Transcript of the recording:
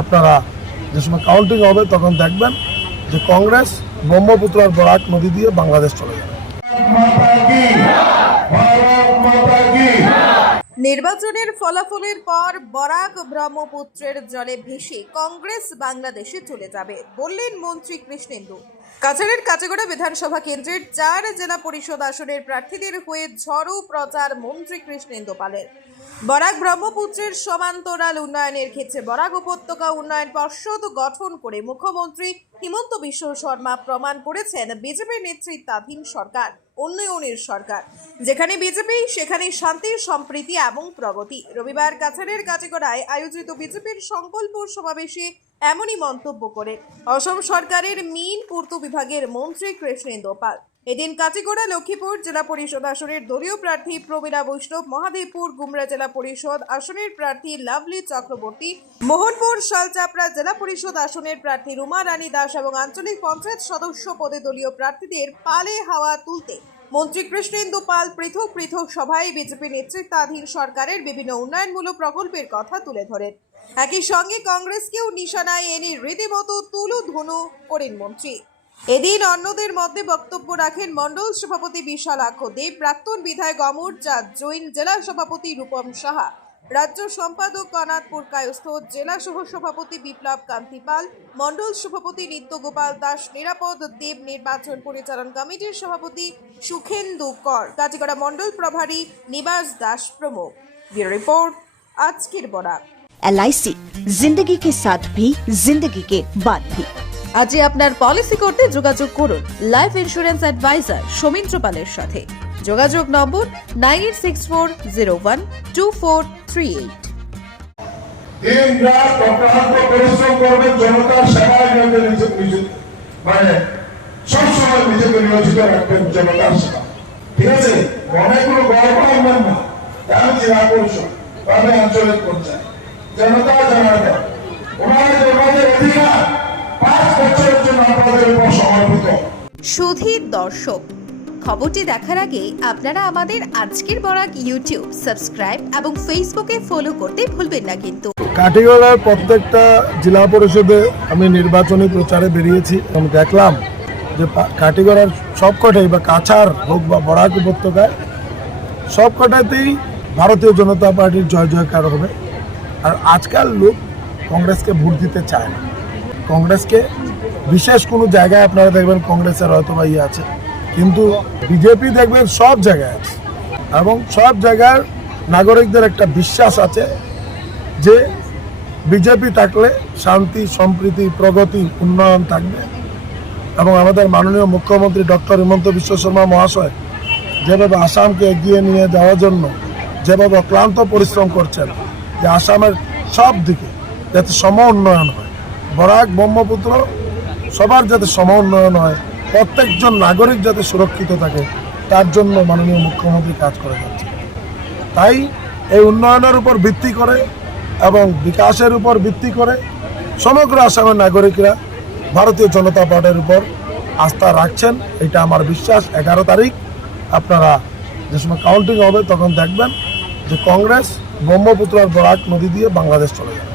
আপনারা যে সময় কাউন্টিং হবে তখন দেখবেন যে কংগ্রেস ব্রহ্মপুত্র আর বরাক নদী দিয়ে বাংলাদেশ চলে যাবে। নির্বাচনের ফলাফলের পর বরাক ব্রহ্মপুত্রের জলে ভেসে কংগ্রেস বাংলাদেশে চলে যাবে বললেন মন্ত্রী কৃষ্ণেন্দু। কাছাড়ের কাঁচাগড়া বিধানসভা কেন্দ্রের 4 জেলা পরিষদ আসনের প্রার্থীদের হয়ে ঝড়ো প্রচার মন্ত্রী কৃষ্ণেন্দু পালের। বরাক ব্রহ্মপুত্রের সমান্তরাল উন্নয়নের ক্ষেত্রে বরাক উপত্যকা উন্নয়ন পর্ষদ গঠন করে মুখ্যমন্ত্রী হিমন্ত বিশ্ব শর্মা প্রমাণ করেছেন বিজেপির নেতৃত্বাধীন সরকার উন্নয়নের সরকার। যেখানে বিজেপি সেখানে শান্তি, সম্প্রীতি এবং প্রগতি। রবিবার কাছাড়ের কাঁচাগড়ায় আয়োজিত বিজেপির সংকল্প সমাবেশে এমনই মন্তব্য করে অসম সরকারের মিন পূর্ত বিভাগের মন্ত্রী কৃষ্ণেন্দু পাল। এদিন কাঁচাগড়া লক্ষ্মীপুর জেলা পরিষদ আসনের দলীয় প্রার্থী প্রমীলা বৈষ্ণব, মহাদেবপুর গুমরা জেলা পরিষদ আসনের প্রার্থী লাভলি চক্রবর্তী, মোহনপুর শালচাপড়া জেলা পরিষদ আসনের প্রার্থী রুমা রানী দাস এবং আঞ্চলিক পঞ্চায়েত সদস্য পদে দলীয় প্রার্থীদের পালে হাওয়া তুলতে মন্ত্রী কৃষ্ণেন্দু পাল পৃথক পৃথক সভায় বিজেপি নেতৃত্বাধীন সরকারের বিভিন্ন উন্নয়নমূলক প্রকল্পের কথা তুলে ধরেন। একই সঙ্গে কংগ্রেসকেও নিশানায় এনে রীতিমতো তুলোধুনো করেন মন্ত্রী। এদিন অন্যদের মধ্যে বক্তব্য রাখেন মণ্ডল সভাপতি বিশালাক্ষ দেব, প্রাক্তন বিধায়ক অমর চাঁদ জৈন, জেলা সভাপতি রূপম সাহা, রাজ্য সম্পাদক কনাদপুর কায়স্থ, জেলা সহ সভাপতি বিপ্লব কান্তি পাল, মণ্ডল সভাপতি নিত্য গোপাল দাস, নিরাপদ দেব, নির্বাচন পরিচালন কমিটির সভাপতি সুখেন্দু কর, কাঁচাগড়া মণ্ডল প্রভারী নিবাস দাস প্রমুখ। ব্যুরো রিপোর্ট, আজকের বরাক। LIC जिंदगी के साथ भी जिंदगी के बाद भी। আজই আপনার পলিসি করতে যোগাযোগ করুন লাইফ ইন্স্যুরেন্স অ্যাডভাইজার সৌমিত্র পালের সাথে। যোগাযোগ নম্বর 9864012438। দিন রাত অক্লান্ত পরিশ্রম করবেন জনতার সেবায় মানে সবসময় নিজেকে নিয়োজিত রাখবেন জনতার সেবা। ঠিক আছে, মনে কোনো গর্ব আনবেন না। আমি জেলা পরিষদ তবে আঞ্চলিক পঞ্চায়েত জনতা জনার্দন ওনাদের অধিকার 5 বছরের জন্য আপনাদের উপর সমর্পিত। সুধীর দর্শক, খবরটি দেখার আগে আপনারা আমাদের আজকের বরাক ইউটিউব সাবস্ক্রাইব এবং ফেসবুকে ফলো করতে ভুলবেন না কিন্তু। কাঠিগড়ার প্রত্যেকটা জেলা পরিষদে আমি নির্বাচনী প্রচারে বেরিয়েছি এবং দেখলাম যে কাঠিগড়ার সবকটাই বা কাছাড় হোক বা বরাক উপত্যকায় সবকটাতেই ভারতীয় জনতা পার্টির জয় জয়কার হবে। আর আজকাল লোক কংগ্রেসকে ভোট দিতে চায় না। কংগ্রেসকে বিশেষ কোনো জায়গায় আপনারা দেখবেন কংগ্রেসের হয়তো বা ইয়ে আছে, কিন্তু বিজেপি দেখবেন সব জায়গায় আছে এবং সব জায়গার নাগরিকদের একটা বিশ্বাস আছে যে বিজেপি থাকলে শান্তি, সম্প্রীতি, প্রগতি, উন্নয়ন থাকবে। এবং আমাদের মাননীয় মুখ্যমন্ত্রী ডক্টর হিমন্ত বিশ্ব শর্মা মহাশয় যেভাবে আসামকে এগিয়ে নিয়ে যাওয়ার জন্য যেভাবে অক্লান্ত পরিশ্রম করছেন যে আসামের সব দিকে যাতে সম উন্নয়ন হয়, বরাক ব্রহ্মপুত্র সবার যাতে সম উন্নয়ন হয়, প্রত্যেকজন নাগরিক যাতে সুরক্ষিত থাকে, তার জন্য মাননীয় মুখ্যমন্ত্রী কাজ করে যাচ্ছে। তাই এই উন্নয়নের উপর ভিত্তি করে এবং বিকাশের উপর ভিত্তি করে সমগ্র আসামের নাগরিকরা ভারতীয় জনতা পার্টির উপর আস্থা রাখছেন, এটা আমার বিশ্বাস। 11 তারিখ আপনারা যে সময় কাউন্টিং হবে তখন দেখবেন যে কংগ্রেস ব্রহ্মপুত্র আর বরাক নদী দিয়ে বাংলাদেশ চলে যাবে।